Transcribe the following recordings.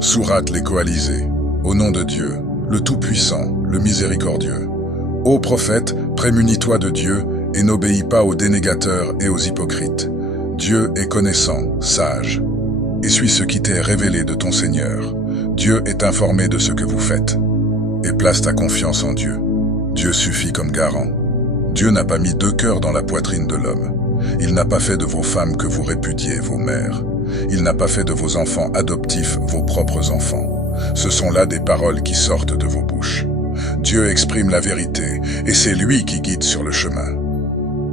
Sourate les coalisés. Au nom de Dieu, le Tout-Puissant, le Miséricordieux. Ô prophète, prémunis-toi de Dieu et n'obéis pas aux dénégateurs et aux hypocrites. Dieu est connaissant, sage. Et suis ce qui t'est révélé de ton Seigneur. Dieu est informé de ce que vous faites. Et place ta confiance en Dieu. Dieu suffit comme garant. Dieu n'a pas mis deux cœurs dans la poitrine de l'homme. Il n'a pas fait de vos femmes que vous répudiez, vos mères. Il n'a pas fait de vos enfants adoptifs vos propres enfants. Ce sont là des paroles qui sortent de vos bouches. Dieu exprime la vérité, et c'est lui qui guide sur le chemin.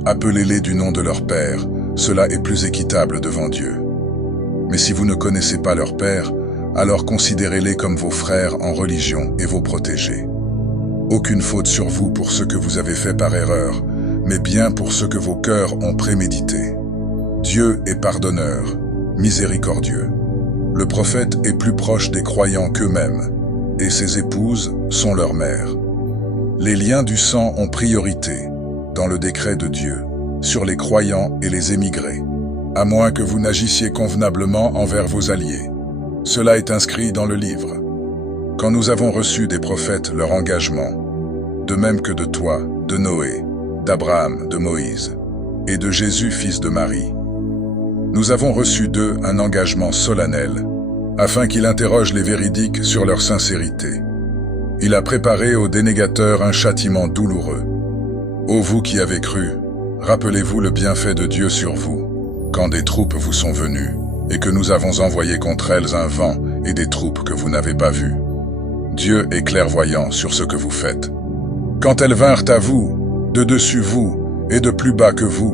Appelez-les du nom de leur Père, cela est plus équitable devant Dieu. Mais si vous ne connaissez pas leur Père, alors considérez-les comme vos frères en religion et vos protégés. Aucune faute sur vous pour ce que vous avez fait par erreur, mais bien pour ce que vos cœurs ont prémédité. Dieu est pardonneur, miséricordieux. Le prophète est plus proche des croyants qu'eux-mêmes, et ses épouses sont leurs mères. Les liens du sang ont priorité, dans le décret de Dieu, sur les croyants et les émigrés, à moins que vous n'agissiez convenablement envers vos alliés. Cela est inscrit dans le livre. Quand nous avons reçu des prophètes leur engagement, de même que de toi, de Noé, d'Abraham, de Moïse, et de Jésus, fils de Marie, nous avons reçu d'eux un engagement solennel, afin qu'il interroge les véridiques sur leur sincérité. Il a préparé aux dénégateurs un châtiment douloureux. Ô vous qui avez cru, rappelez-vous le bienfait de Dieu sur vous, quand des troupes vous sont venues, et que nous avons envoyé contre elles un vent et des troupes que vous n'avez pas vues. Dieu est clairvoyant sur ce que vous faites. Quand elles vinrent à vous, de dessus vous et de plus bas que vous,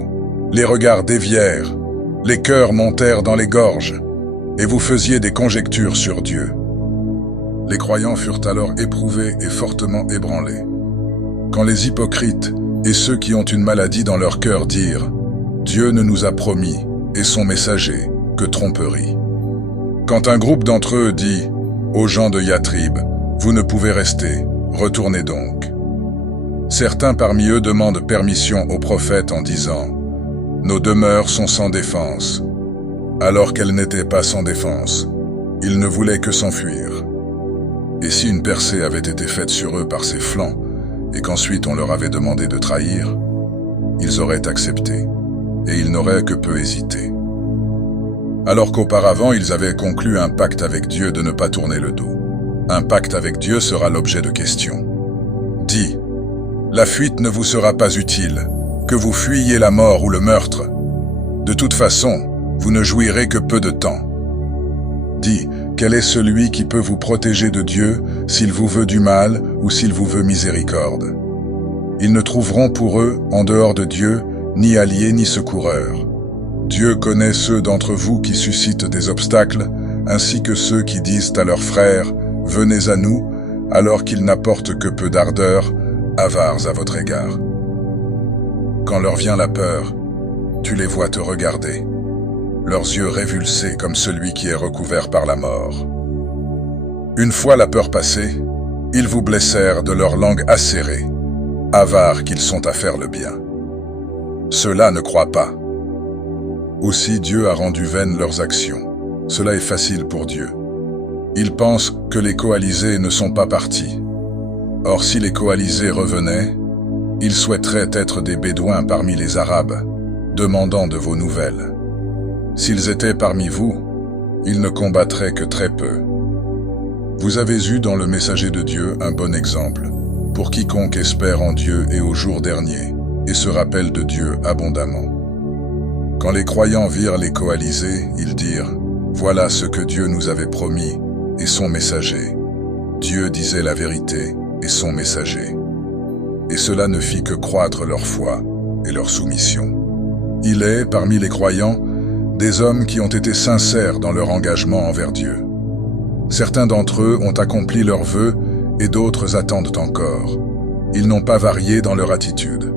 les regards dévièrent, les cœurs montèrent dans les gorges, et vous faisiez des conjectures sur Dieu. Les croyants furent alors éprouvés et fortement ébranlés. Quand les hypocrites et ceux qui ont une maladie dans leur cœur dirent « Dieu ne nous a promis, et son messager, que tromperie ». Quand un groupe d'entre eux dit « Aux gens de Yathrib, vous ne pouvez rester, retournez donc ». Certains parmi eux demandent permission au prophète en disant « Nos demeures sont sans défense », alors qu'elles n'étaient pas sans défense. Ils ne voulaient que s'enfuir. Et si une percée avait été faite sur eux par ses flancs, et qu'ensuite on leur avait demandé de trahir, ils auraient accepté, et ils n'auraient que peu hésité. Alors qu'auparavant ils avaient conclu un pacte avec Dieu de ne pas tourner le dos. Un pacte avec Dieu sera l'objet de questions. Dis, la fuite ne vous sera pas utile, que vous fuyiez la mort ou le meurtre. De toute façon, vous ne jouirez que peu de temps. Dis, quel est celui qui peut vous protéger de Dieu, s'il vous veut du mal ou s'il vous veut miséricorde? Ils ne trouveront pour eux, en dehors de Dieu, ni alliés ni secoureurs. Dieu connaît ceux d'entre vous qui suscitent des obstacles, ainsi que ceux qui disent à leurs frères « Venez à nous », alors qu'ils n'apportent que peu d'ardeur, avares à votre égard. Quand leur vient la peur, tu les vois te regarder, leurs yeux révulsés comme celui qui est recouvert par la mort. Une fois la peur passée, ils vous blessèrent de leur langue acérée, avares qu'ils sont à faire le bien. Ceux-là ne croient pas. Aussi Dieu a rendu vaines leurs actions. Cela est facile pour Dieu. Ils pensent que les coalisés ne sont pas partis. Or si les coalisés revenaient, ils souhaiteraient être des Bédouins parmi les Arabes, demandant de vos nouvelles. S'ils étaient parmi vous, ils ne combattraient que très peu. Vous avez eu dans le messager de Dieu un bon exemple, pour quiconque espère en Dieu et au jour dernier, et se rappelle de Dieu abondamment. Quand les croyants virent les coalisés, ils dirent « Voilà ce que Dieu nous avait promis, et son messager. Dieu disait la vérité, et son messager. » Et cela ne fit que croître leur foi et leur soumission. Il est, parmi les croyants, des hommes qui ont été sincères dans leur engagement envers Dieu. Certains d'entre eux ont accompli leurs vœux et d'autres attendent encore. Ils n'ont pas varié dans leur attitude.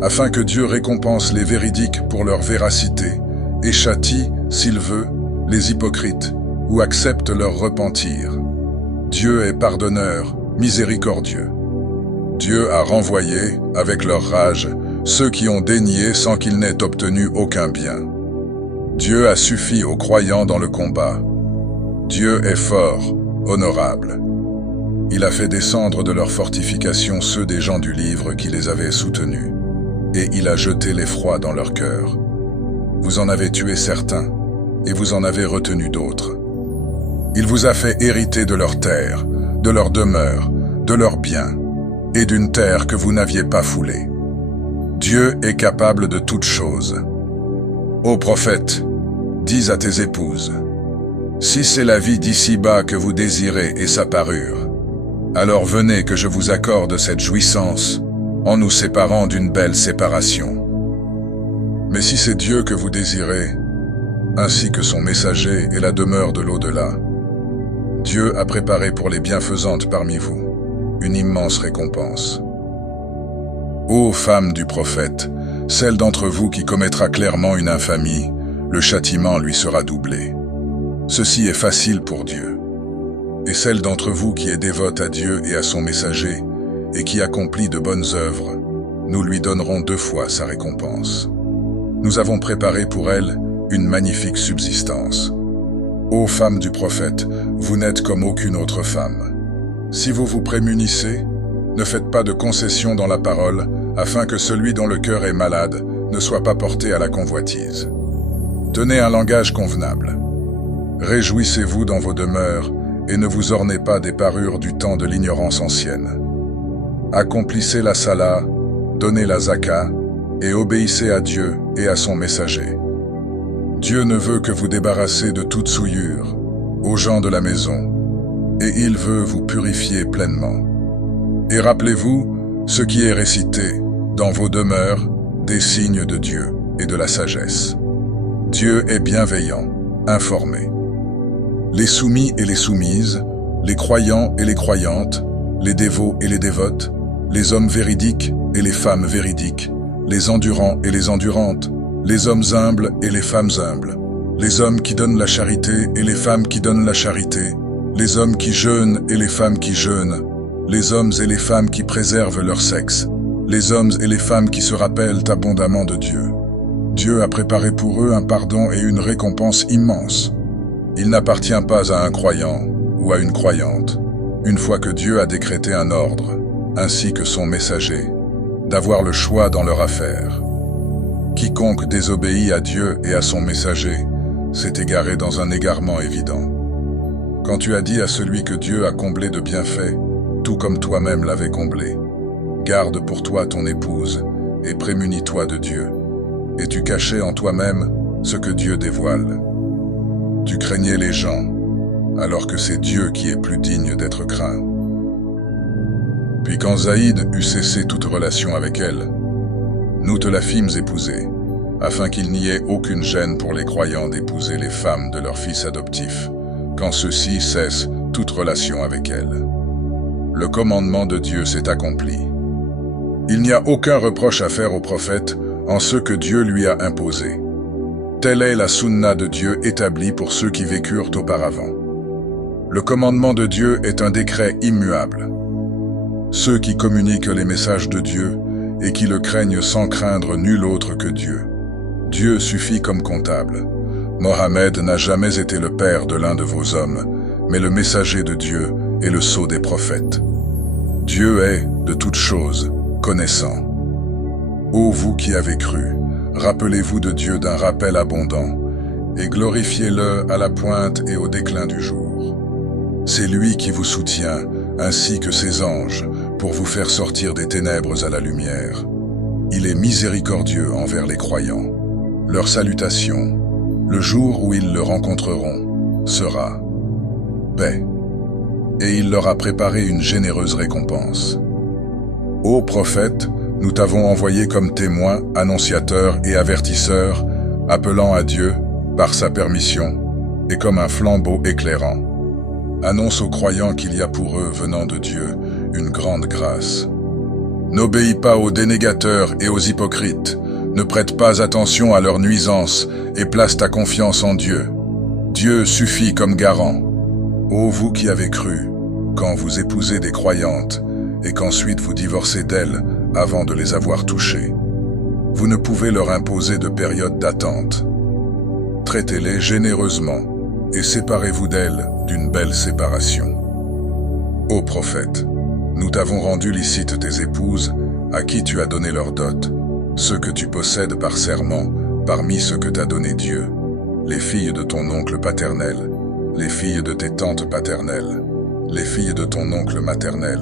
Afin que Dieu récompense les véridiques pour leur véracité et châtie, s'il veut, les hypocrites ou accepte leur repentir. Dieu est pardonneur, miséricordieux. Dieu a renvoyé, avec leur rage, ceux qui ont dénié sans qu'ils n'aient obtenu aucun bien. Dieu a suffi aux croyants dans le combat. Dieu est fort, honorable. Il a fait descendre de leurs fortifications ceux des gens du livre qui les avaient soutenus, et il a jeté l'effroi dans leur cœur. Vous en avez tué certains, et vous en avez retenu d'autres. Il vous a fait hériter de leur terre, de leur demeure, de leurs biens, et d'une terre que vous n'aviez pas foulée. Dieu est capable de toutes choses. Ô prophète, dis à tes épouses, si c'est la vie d'ici-bas que vous désirez et sa parure, alors venez que je vous accorde cette jouissance en nous séparant d'une belle séparation. Mais si c'est Dieu que vous désirez, ainsi que son messager et la demeure de l'au-delà, Dieu a préparé pour les bienfaisantes parmi vous une immense récompense. Ô femme du prophète, celle d'entre vous qui commettra clairement une infamie, le châtiment lui sera doublé. Ceci est facile pour Dieu. Et celle d'entre vous qui est dévote à Dieu et à son messager, et qui accomplit de bonnes œuvres, nous lui donnerons 2 fois sa récompense. Nous avons préparé pour elle une magnifique subsistance. Ô femme du prophète, vous n'êtes comme aucune autre femme. Si vous vous prémunissez, ne faites pas de concessions dans la parole, afin que celui dont le cœur est malade ne soit pas porté à la convoitise. Tenez un langage convenable. Réjouissez-vous dans vos demeures, et ne vous ornez pas des parures du temps de l'ignorance ancienne. Accomplissez la sala, donnez la zaka, et obéissez à Dieu et à son messager. Dieu ne veut que vous débarrasser de toute souillure, aux gens de la maison, et il veut vous purifier pleinement. Et rappelez-vous ce qui est récité dans vos demeures des signes de Dieu et de la sagesse. Dieu est bienveillant, informé. Les soumis et les soumises, les croyants et les croyantes, les dévots et les dévotes, les hommes véridiques et les femmes véridiques, les endurants et les endurantes, les hommes humbles et les femmes humbles, les hommes qui donnent la charité et les femmes qui donnent la charité, les hommes qui jeûnent et les femmes qui jeûnent, les hommes et les femmes qui préservent leur sexe, les hommes et les femmes qui se rappellent abondamment de Dieu. Dieu a préparé pour eux un pardon et une récompense immense. Il n'appartient pas à un croyant ou à une croyante, une fois que Dieu a décrété un ordre, ainsi que son messager, d'avoir le choix dans leur affaire. Quiconque désobéit à Dieu et à son messager s'est égaré dans un égarement évident. Quand tu as dit à celui que Dieu a comblé de bienfaits, tout comme toi-même l'avais comblé, garde pour toi ton épouse et prémunis-toi de Dieu, et tu cachais en toi-même ce que Dieu dévoile. Tu craignais les gens, alors que c'est Dieu qui est plus digne d'être craint. Puis quand Zaïd eut cessé toute relation avec elle, nous te la fîmes épouser, afin qu'il n'y ait aucune gêne pour les croyants d'épouser les femmes de leurs fils adoptifs, quand ceux-ci cessent toute relation avec elle. Le commandement de Dieu s'est accompli. Il n'y a aucun reproche à faire au prophète en ce que Dieu lui a imposé. Telle est la sunna de Dieu établie pour ceux qui vécurent auparavant. Le commandement de Dieu est un décret immuable. Ceux qui communiquent les messages de Dieu et qui le craignent sans craindre nul autre que Dieu. Dieu suffit comme comptable. Mohammed n'a jamais été le père de l'un de vos hommes, mais le messager de Dieu et le sceau des prophètes. Dieu est, de toutes choses, connaissant. Ô vous qui avez cru, rappelez-vous de Dieu d'un rappel abondant, et glorifiez-le à la pointe et au déclin du jour. C'est lui qui vous soutient, ainsi que ses anges, pour vous faire sortir des ténèbres à la lumière. Il est miséricordieux envers les croyants. Leur salutation, le jour où ils le rencontreront, sera paix. Et il leur a préparé une généreuse récompense. Ô prophète, nous t'avons envoyé comme témoin, annonciateur et avertisseur, appelant à Dieu, par sa permission, et comme un flambeau éclairant. Annonce aux croyants qu'il y a pour eux, venant de Dieu, une grande grâce. N'obéis pas aux dénégateurs et aux hypocrites, ne prête pas attention à leurs nuisances, et place ta confiance en Dieu. Dieu suffit comme garant. Ô vous qui avez cru, quand vous épousez des croyantes, et qu'ensuite vous divorcez d'elles avant de les avoir touchées, vous ne pouvez leur imposer de période d'attente. Traitez-les généreusement, et séparez-vous d'elle d'une belle séparation. Ô prophète, nous t'avons rendu licite tes épouses, à qui tu as donné leur dot, ceux que tu possèdes par serment, parmi ceux que t'a donné Dieu, les filles de ton oncle paternel, les filles de tes tantes paternelles, les filles de ton oncle maternel,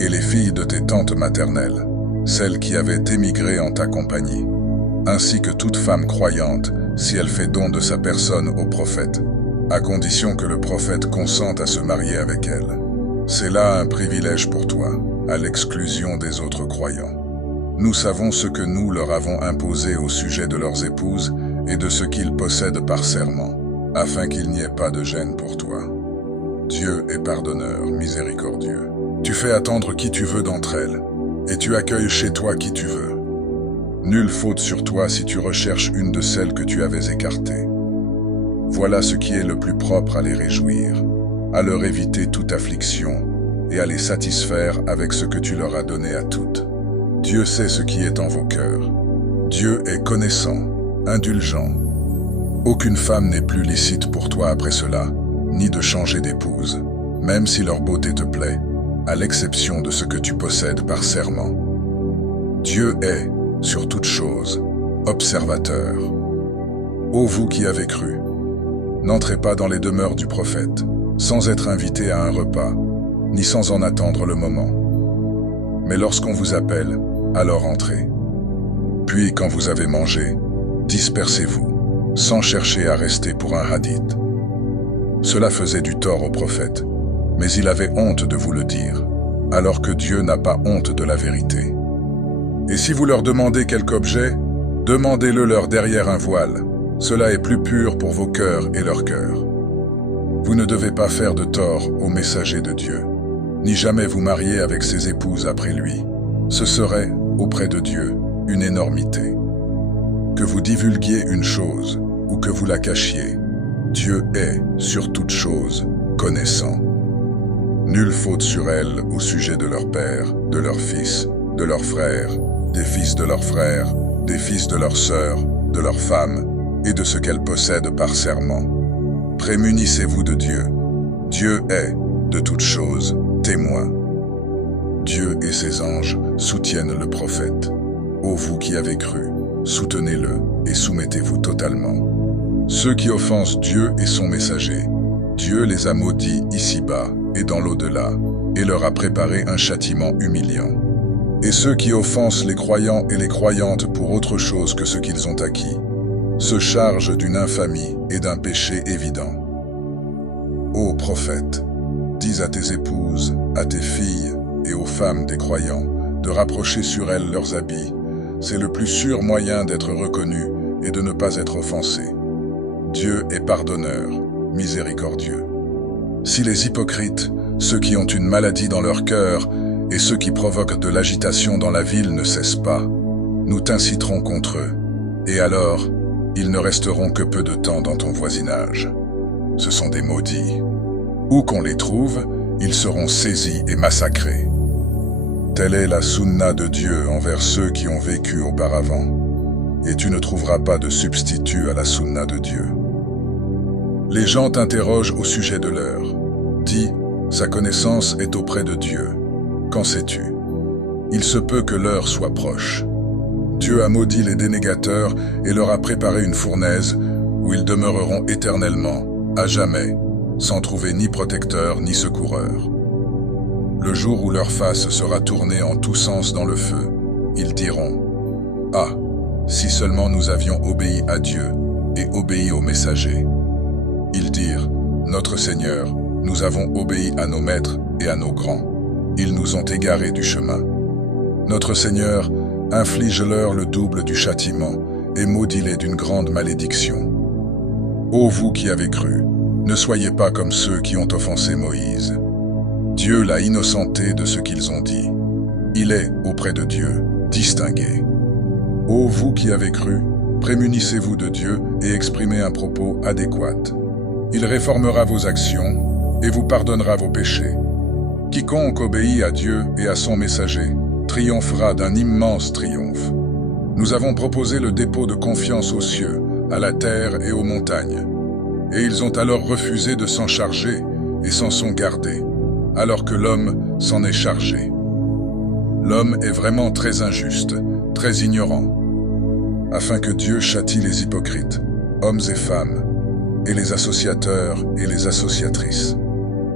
et les filles de tes tantes maternelles, celles qui avaient émigré en ta compagnie, ainsi que toute femme croyante, si elle fait don de sa personne au prophète, à condition que le prophète consente à se marier avec elle. C'est là un privilège pour toi, à l'exclusion des autres croyants. Nous savons ce que nous leur avons imposé au sujet de leurs épouses et de ce qu'ils possèdent par serment, afin qu'il n'y ait pas de gêne pour toi. Dieu est pardonneur, miséricordieux. Tu fais attendre qui tu veux d'entre elles, et tu accueilles chez toi qui tu veux. Nulle faute sur toi si tu recherches une de celles que tu avais écartées. Voilà ce qui est le plus propre à les réjouir, à leur éviter toute affliction, et à les satisfaire avec ce que tu leur as donné à toutes. Dieu sait ce qui est en vos cœurs. Dieu est connaissant, indulgent. Aucune femme n'est plus licite pour toi après cela, ni de changer d'épouse, même si leur beauté te plaît, à l'exception de ce que tu possèdes par serment. Dieu est, sur toute chose, observateur. Ô vous qui avez cru, n'entrez pas dans les demeures du prophète, sans être invité à un repas, ni sans en attendre le moment. Mais lorsqu'on vous appelle, alors entrez. Puis, quand vous avez mangé, dispersez-vous, sans chercher à rester pour un hadith. Cela faisait du tort au prophète, mais il avait honte de vous le dire, alors que Dieu n'a pas honte de la vérité. Et si vous leur demandez quelque objet, demandez-le leur derrière un voile. Cela est plus pur pour vos cœurs et leurs cœurs. Vous ne devez pas faire de tort au messager de Dieu, ni jamais vous marier avec ses épouses après lui. Ce serait, auprès de Dieu, une énormité. Que vous divulguiez une chose, ou que vous la cachiez, Dieu est, sur toute chose, connaissant. Nulle faute sur elles au sujet de leur père, de leurs fils, de leurs frères, des fils de leurs frères, des fils de leurs sœurs, de leurs femmes, et de ce qu'elles possèdent par serment. Prémunissez-vous de Dieu. Dieu est, de toutes choses, témoin. Dieu et ses anges soutiennent le prophète. Ô vous qui avez cru, soutenez-le et soumettez-vous totalement. Ceux qui offensent Dieu et son messager, Dieu les a maudits ici-bas et dans l'au-delà, et leur a préparé un châtiment humiliant. Et ceux qui offensent les croyants et les croyantes pour autre chose que ce qu'ils ont acquis, se chargent d'une infamie et d'un péché évident. Ô prophète, dis à tes épouses, à tes filles et aux femmes des croyants de rapprocher sur elles leurs habits. C'est le plus sûr moyen d'être reconnu et de ne pas être offensé. Dieu est pardonneur, miséricordieux. Si les hypocrites, ceux qui ont une maladie dans leur cœur et ceux qui provoquent de l'agitation dans la ville ne cessent pas, nous t'inciterons contre eux, et alors, ils ne resteront que peu de temps dans ton voisinage. Ce sont des maudits. Où qu'on les trouve, ils seront saisis et massacrés. Telle est la sunna de Dieu envers ceux qui ont vécu auparavant, et tu ne trouveras pas de substitut à la sunna de Dieu. Les gens t'interrogent au sujet de l'heure. Dis, sa connaissance est auprès de Dieu. Qu'en sais-tu? Il se peut que l'heure soit proche. Dieu a maudit les dénégateurs et leur a préparé une fournaise où ils demeureront éternellement, à jamais, sans trouver ni protecteur ni secoureur. Le jour où leur face sera tournée en tous sens dans le feu, ils diront « Ah, si seulement nous avions obéi à Dieu et obéi aux messagers !» Ils dirent « Notre Seigneur, nous avons obéi à nos maîtres et à nos grands. Ils nous ont égarés du chemin. Notre Seigneur, inflige-leur le double du châtiment et maudis-les d'une grande malédiction. Ô vous qui avez cru, ne soyez pas comme ceux qui ont offensé Moïse. Dieu l'a innocenté de ce qu'ils ont dit. Il est, auprès de Dieu, distingué. Ô vous qui avez cru, prémunissez-vous de Dieu et exprimez un propos adéquat. Il réformera vos actions et vous pardonnera vos péchés. Quiconque obéit à Dieu et à son messager triomphera d'un immense triomphe. Nous avons proposé le dépôt de confiance aux cieux, à la terre et aux montagnes. Et ils ont alors refusé de s'en charger et s'en sont gardés, alors que l'homme s'en est chargé. L'homme est vraiment très injuste, très ignorant, afin que Dieu châtie les hypocrites, hommes et femmes, et les associateurs et les associatrices,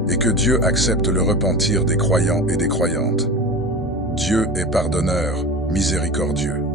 et que Dieu accepte le repentir des croyants et des croyantes. Dieu est pardonneur, miséricordieux.